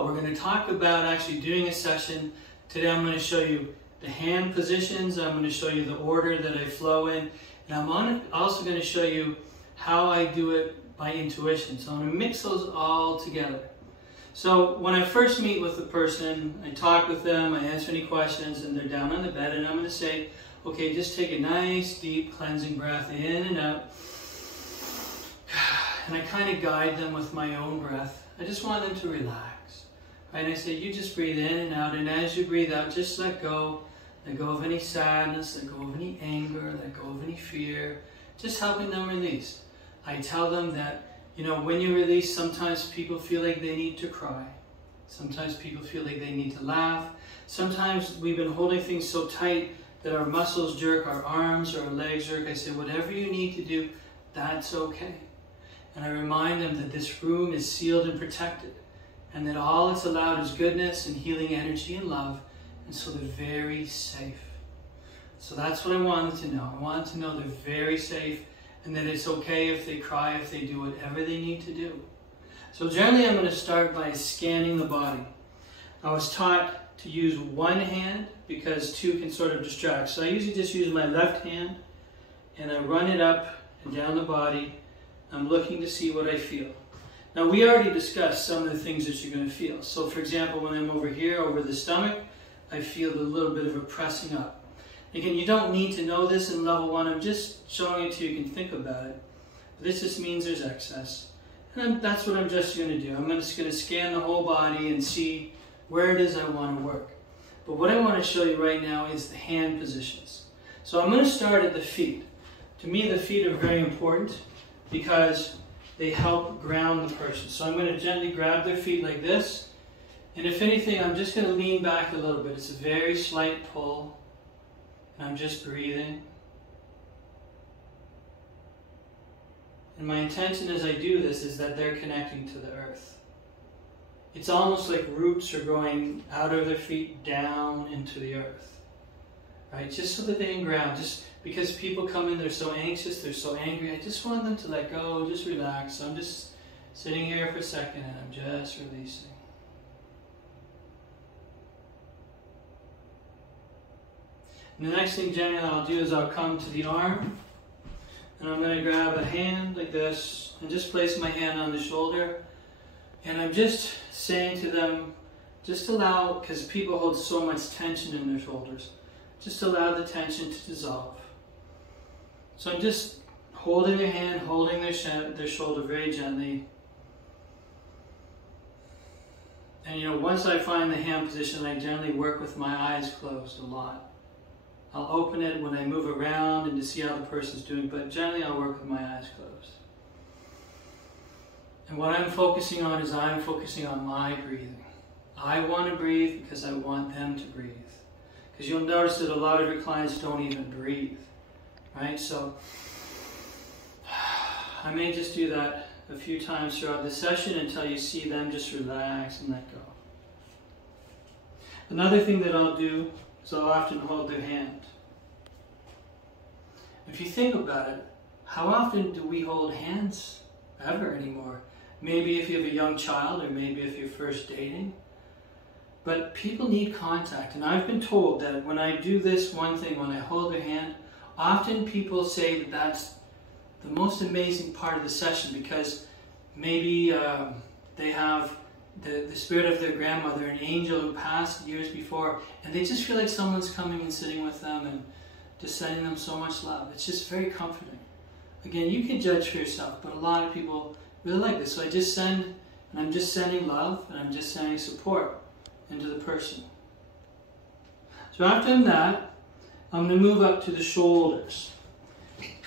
flow. We're going to talk about actually doing a session. Today I'm going to show you the hand positions. I'm going to show you the order that I flow in. And I'm also going to show you how I do it by intuition. So I'm going to mix those all together. So when I first meet with a person, I talk with them, I answer any questions, and they're down on the bed, and I'm going to say, okay, just take a nice deep cleansing breath in and out. And I kind of guide them with my own breath. I just want them to relax. Right? And I say, you just breathe in and out, and as you breathe out, just let go. Let go of any sadness, let go of any anger, let go of any fear. Just helping them release. I tell them that, you know, when you release, sometimes people feel like they need to cry. Sometimes people feel like they need to laugh. Sometimes we've been holding things so tight that our muscles jerk, our arms or our legs jerk. I say, whatever you need to do, that's okay. And I remind them that this room is sealed and protected, and that all it's allowed is goodness and healing energy and love, and so they're very safe. So that's what I want them to know. I want them to know they're very safe, and that it's okay if they cry, if they do whatever they need to do. So generally I'm going to start by scanning the body. I was taught to use one hand because two can sort of distract. So I usually just use my left hand and I run it up and down the body. I'm looking to see what I feel. Now we already discussed some of the things that you're going to feel. So for example, when I'm over here, over the stomach, I feel a little bit of a pressing up. Again, you don't need to know this in level 1. I'm just showing it to you. You can think about it. This just means there's excess. And that's what I'm just going to do. I'm just going to scan the whole body and see where it is I want to work. But what I want to show you right now is the hand positions. So I'm going to start at the feet. To me, the feet are very important because they help ground the person. So I'm going to gently grab their feet like this. And if anything, I'm just going to lean back a little bit. It's a very slight pull. I'm just breathing. And my intention as I do this is that they're connecting to the earth. It's almost like roots are growing out of their feet down into the earth. Right? Just so that they can ground. Just because people come in, they're so anxious, they're so angry. I just want them to let go, just relax. So I'm just sitting here for a second and I'm just releasing. And the next thing generally I'll do is I'll come to the arm and I'm going to grab a hand like this and just place my hand on the shoulder, and I'm just saying to them, just allow, because people hold so much tension in their shoulders, just allow the tension to dissolve. So I'm just holding their hand, holding their shoulder very gently. And you know, once I find the hand position, I generally work with my eyes closed a lot. I'll open it when I move around and to see how the person's doing, but generally I'll work with my eyes closed. And what I'm focusing on is I'm focusing on my breathing. I want to breathe because I want them to breathe. Because you'll notice that a lot of your clients don't even breathe, right? So I may just do that a few times throughout the session until you see them just relax and let go. Another thing that I'll do is I'll often hold their hand. If you think about it, how often do we hold hands ever anymore? Maybe if you have a young child, or maybe if you're first dating. But people need contact, and I've been told that when I do this one thing, when I hold their hand, often people say that that's the most amazing part of the session, because maybe they have the spirit of their grandmother, an angel who passed years before, and they just feel like someone's coming and sitting with them and just sending them so much love. It's just very comforting. Again, you can judge for yourself, but a lot of people really like this. So I just send, and I'm just sending love, and I'm just sending support into the person. So after that, I'm going to move up to the shoulders.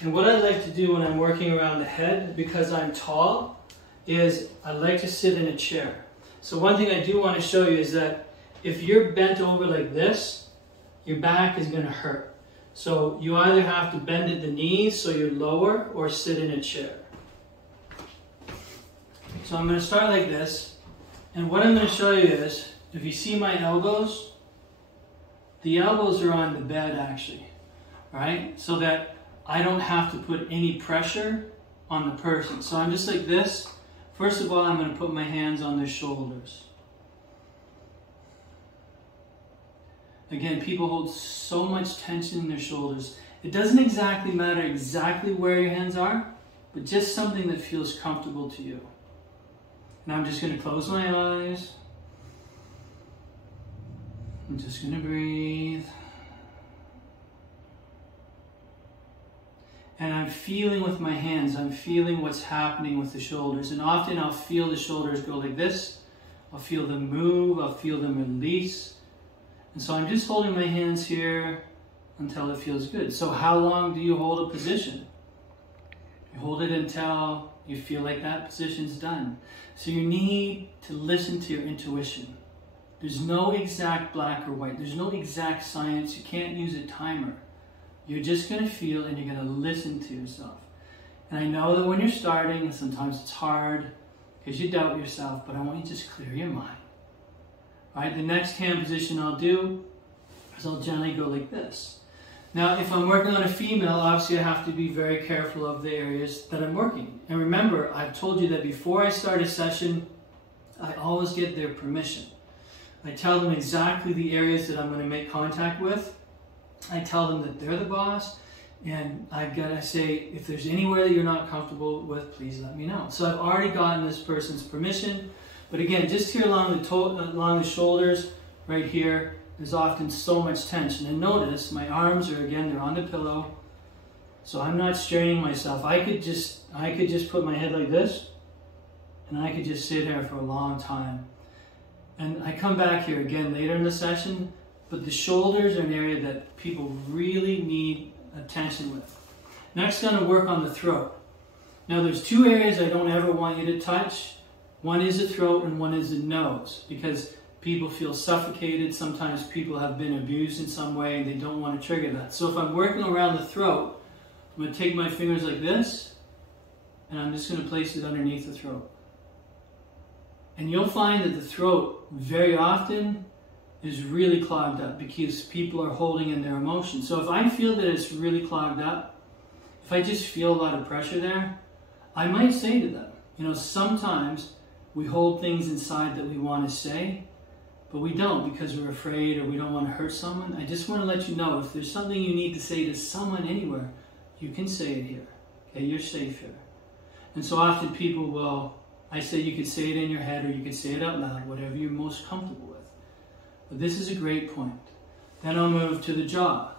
And what I like to do when I'm working around the head, because I'm tall, is I like to sit in a chair. So one thing I do want to show you is that if you're bent over like this, your back is going to hurt. So you either have to bend at the knees so you're lower, or sit in a chair. So I'm going to start like this, and what I'm going to show you is, if you see my elbows, the elbows are on the bed actually, right? So that I don't have to put any pressure on the person. So I'm just like this. First of all, I'm going to put my hands on their shoulders. Again, people hold so much tension in their shoulders. It doesn't exactly matter exactly where your hands are, but just something that feels comfortable to you. And I'm just going to close my eyes. I'm just going to breathe. And I'm feeling with my hands, I'm feeling what's happening with the shoulders. And often I'll feel the shoulders go like this. I'll feel them move, I'll feel them release. And so I'm just holding my hands here until it feels good. So how long do you hold a position? You hold it until you feel like that position's done. So you need to listen to your intuition. There's no exact black or white. There's no exact science. You can't use a timer. You're just going to feel and you're going to listen to yourself. And I know that when you're starting, sometimes it's hard because you doubt yourself, but I want you to just clear your mind. All right, the next hand position I'll do is I'll gently go like this. Now, if I'm working on a female, obviously I have to be very careful of the areas that I'm working. And remember, I've told you that before I start a session, I always get their permission. I tell them exactly the areas that I'm going to make contact with. I tell them that they're the boss, and I've got to say, if there's anywhere that you're not comfortable with, please let me know. So I've already gotten this person's permission, but again, just here along the shoulders, right here, there's often so much tension. And notice, my arms are, again, they're on the pillow, so I'm not straining myself. I could just put my head like this, and I could just sit here for a long time. And I come back here again later in the session, but the shoulders are an area that people really need attention with. Next, I'm going to work on the throat. Now, there's two areas I don't ever want you to touch. One is the throat and one is the nose, because people feel suffocated. Sometimes people have been abused in some way and they don't want to trigger that. So if I'm working around the throat, I'm going to take my fingers like this, and I'm just going to place it underneath the throat. And you'll find that the throat very often is really clogged up because people are holding in their emotions. So if I feel that it's really clogged up, if I just feel a lot of pressure there, I might say to them, you know, sometimes we hold things inside that we want to say, but we don't because we're afraid or we don't want to hurt someone. I just want to let you know, if there's something you need to say to someone anywhere, you can say it here. Okay, you're safe here. And so often people will, I say you could say it in your head or you could say it out loud, whatever you're most comfortable with. But this is a great point. Then I'll move to the jaw.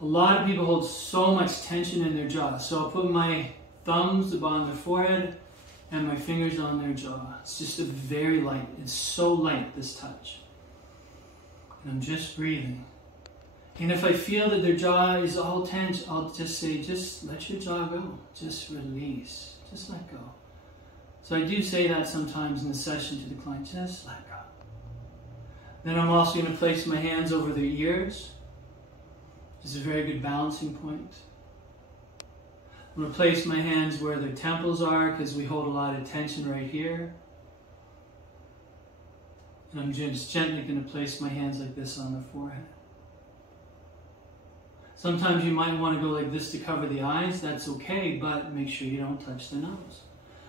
A lot of people hold so much tension in their jaw. So I'll put my thumbs upon their forehead and my fingers on their jaw. It's just a very light, it's so light, this touch. And I'm just breathing. And if I feel that their jaw is all tense, I'll just say, just let your jaw go. Just release. Just let go. So I do say that sometimes in the session to the client, just let go. Then I'm also going to place my hands over their ears. This is a very good balancing point. I'm going to place my hands where their temples are because we hold a lot of tension right here. And I'm just gently going to place my hands like this on the forehead. Sometimes you might want to go like this to cover the eyes. That's okay, but make sure you don't touch the nose.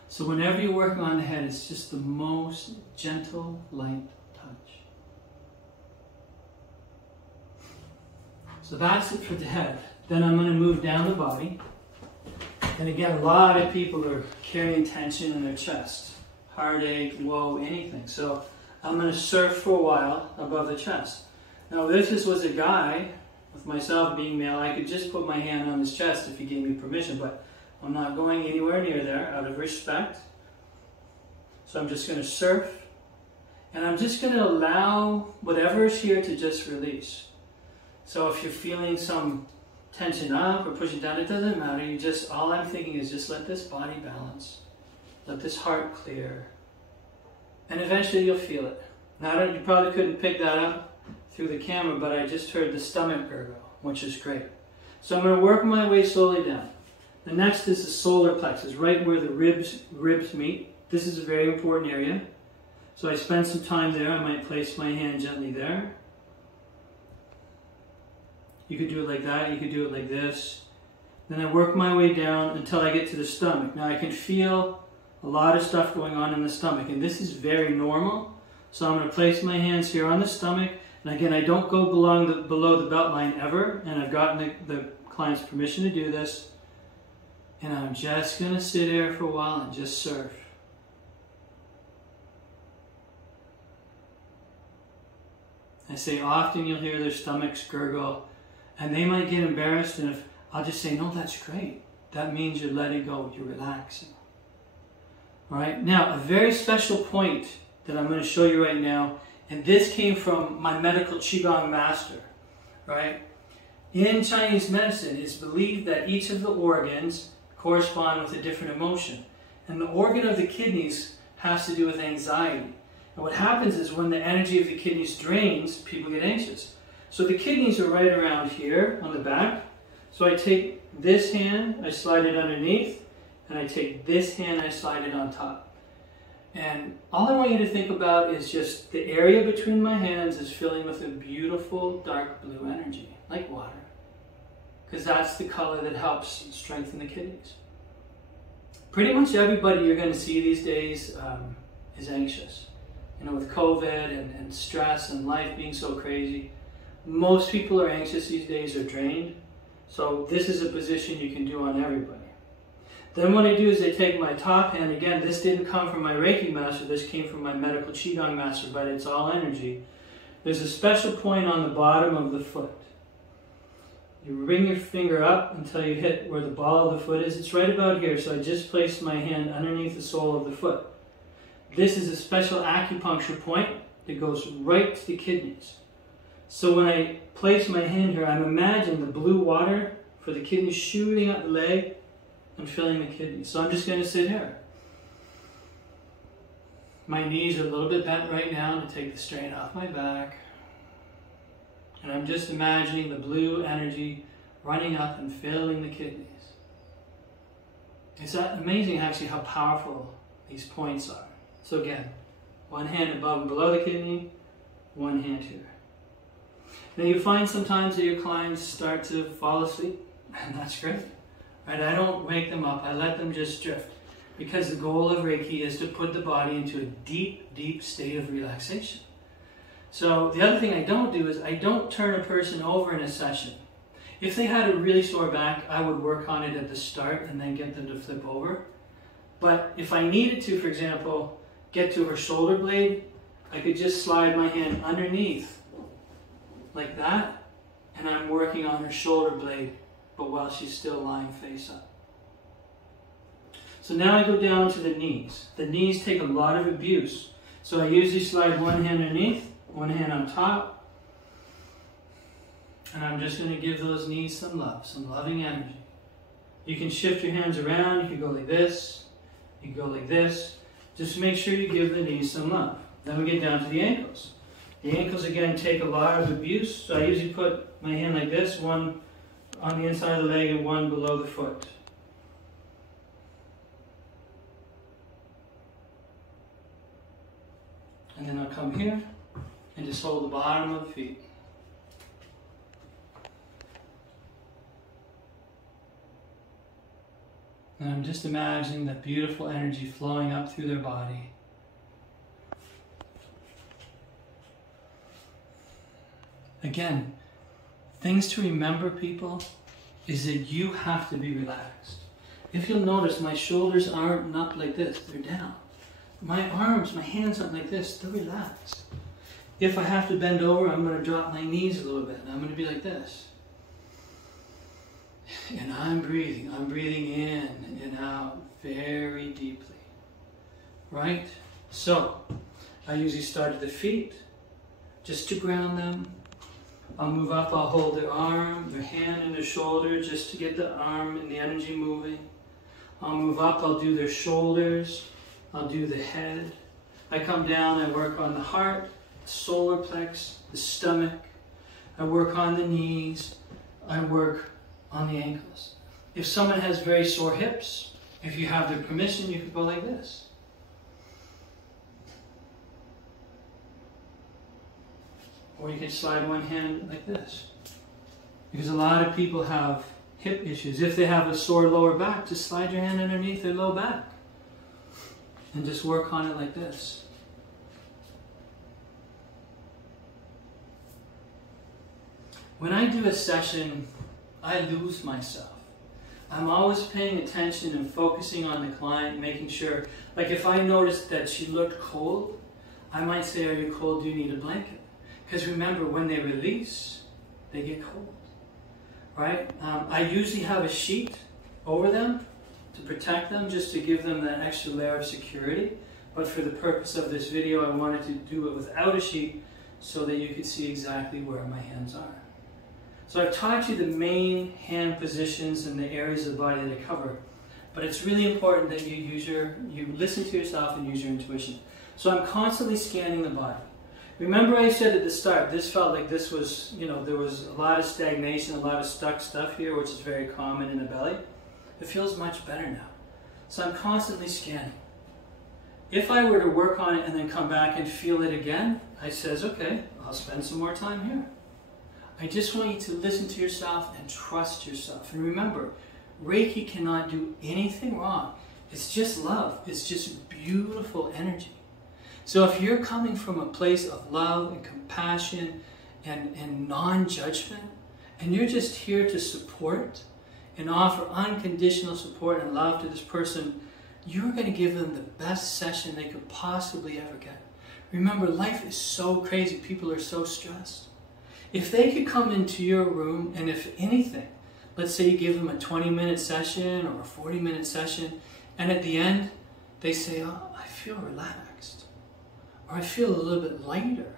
So whenever you're working on the head, it's just the most gentle, light touch. So that's it for the head. Then I'm going to move down the body. And again, a lot of people are carrying tension in their chest. Heartache, woe, anything. So I'm going to surf for a while above the chest. Now if this was a guy, with myself being male, I could just put my hand on his chest if he gave me permission, but I'm not going anywhere near there out of respect. So I'm just going to surf. And I'm just going to allow whatever is here to just release. So if you're feeling some tension up or pushing down, it doesn't matter. You just, all I'm thinking is just let this body balance. Let this heart clear. And eventually you'll feel it. Now, you probably couldn't pick that up through the camera, but I just heard the stomach gurgle, which is great. So I'm going to work my way slowly down. The next is the solar plexus, right where the ribs meet. This is a very important area. So I spend some time there. I might place my hand gently there. You could do it like that, you could do it like this. Then I work my way down until I get to the stomach. Now I can feel a lot of stuff going on in the stomach, and this is very normal. So I'm going to place my hands here on the stomach, And again, I don't go below the belt line ever, and I've gotten the client's permission to do this. And I'm just going to sit there for a while and just surf. I say often you'll hear their stomachs gurgle, and they might get embarrassed, and if I'll just say, no, that's great. That means you're letting go, you're relaxing. All right, now a very special point that I'm going to show you right now, and this came from my medical Qigong master, right? In Chinese medicine, it's believed that each of the organs correspond with a different emotion. And the organ of the kidneys has to do with anxiety. And what happens is when the energy of the kidneys drains, people get anxious. So the kidneys are right around here on the back. So I take this hand, I slide it underneath, and I take this hand, I slide it on top. And all I want you to think about is just the area between my hands is filling with a beautiful dark blue energy, like water. Because that's the color that helps strengthen the kidneys. Pretty much everybody you're going to see these days is anxious. You know, with COVID and stress and life being so crazy, most people are anxious these days, are drained. So this is a position you can do on everybody. Then what I do is I take my top hand, again, this didn't come from my Reiki master, this came from my medical Qigong master, but it's all energy. There's a special point on the bottom of the foot. You bring your finger up until you hit where the ball of the foot is. It's right about here, so I just placed my hand underneath the sole of the foot. This is a special acupuncture point that goes right to the kidneys. So when I place my hand here, I'm imagining the blue water for the kidneys shooting up the leg and filling the kidneys. So I'm just going to sit here. My knees are a little bit bent right now to take the strain off my back. And I'm just imagining the blue energy running up and filling the kidneys. It's amazing actually how powerful these points are. So again, one hand above and below the kidney, one hand here. Now you find sometimes that your clients start to fall asleep, and that's great. Right? I don't wake them up, I let them just drift. Because the goal of Reiki is to put the body into a deep, deep state of relaxation. So the other thing I don't do is I don't turn a person over in a session. If they had a really sore back, I would work on it at the start and then get them to flip over. But if I needed to, for example, get to her shoulder blade, I could just slide my hand underneath like that, and I'm working on her shoulder blade, but while she's still lying face up. So now I go down to the knees. The knees take a lot of abuse. So I usually slide one hand underneath, one hand on top, and I'm just going to give those knees some love, some loving energy. You can shift your hands around, you can go like this, you can go like this. Just make sure you give the knees some love. Then we get down to the ankles. The ankles again take a lot of abuse, so I usually put my hand like this, one on the inside of the leg and one below the foot. And then I'll come here and just hold the bottom of the feet. And I'm just imagining that beautiful energy flowing up through their body. Again, things to remember, people, is that you have to be relaxed. If you'll notice, my shoulders aren't up like this, they're down. My arms, my hands aren't like this, they're relaxed. If I have to bend over, I'm going to drop my knees a little bit, and I'm going to be like this. And I'm breathing in and out very deeply. Right? So, I usually start at the feet, just to ground them. I'll move up, I'll hold their arm, their hand and their shoulder, just to get the arm and the energy moving. I'll move up, I'll do their shoulders, I'll do the head. I come down, I work on the heart, the solar plex, the stomach. I work on the knees, I work on the ankles. If someone has very sore hips, if you have their permission, you could go like this. Or you can slide one hand like this. Because a lot of people have hip issues. If they have a sore lower back, just slide your hand underneath their low back. And just work on it like this. When I do a session, I lose myself. I'm always paying attention and focusing on the client, making sure, like if I noticed that she looked cold, I might say, are you cold? Do you need a blanket? Because remember, when they release, they get cold, right? I usually have a sheet over them to protect them, just to give them that extra layer of security. But for the purpose of this video, I wanted to do it without a sheet so that you could see exactly where my hands are. So I've taught you the main hand positions and the areas of the body that I cover, but it's really important that you listen to yourself and use your intuition. So I'm constantly scanning the body. Remember I said at the start, this felt like this was, there was a lot of stagnation, a lot of stuck stuff here, which is very common in the belly. It feels much better now. So I'm constantly scanning. If I were to work on it and then come back and feel it again, I says, okay, I'll spend some more time here. I just want you to listen to yourself and trust yourself. And remember, Reiki cannot do anything wrong. It's just love. It's just beautiful energy. So if you're coming from a place of love and compassion and non-judgment, and you're just here to support and offer unconditional support and love to this person, you're going to give them the best session they could possibly ever get. Remember, life is so crazy. People are so stressed. If they could come into your room, and if anything, let's say you give them a 20-minute session or a 40-minute session, and at the end, they say, oh, I feel relaxed, or I feel a little bit lighter.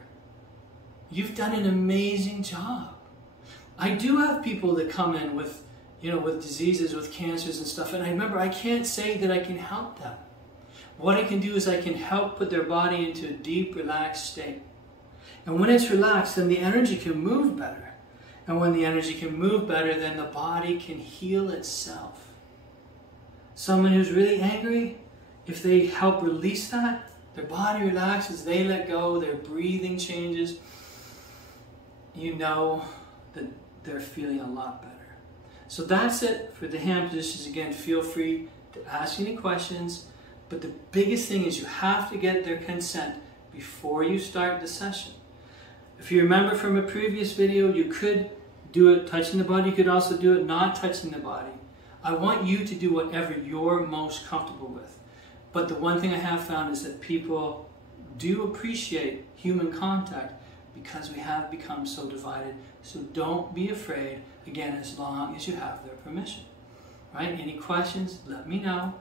You've done an amazing job. I do have people that come in with, with diseases, with cancers and stuff, and I remember I can't say that I can help them. What I can do is I can help put their body into a deep, relaxed state. And when it's relaxed, then the energy can move better. And when the energy can move better, then the body can heal itself. Someone who's really angry, if they help release that, their body relaxes, they let go, their breathing changes, you know that they're feeling a lot better. So that's it for the hand positions. Again, feel free to ask any questions, but the biggest thing is you have to get their consent before you start the session. If you remember from a previous video, you could do it touching the body. You could also do it not touching the body. I want you to do whatever you're most comfortable with. But the one thing I have found is that people do appreciate human contact because we have become so divided. So don't be afraid, again, as long as you have their permission. Right? Any questions, let me know.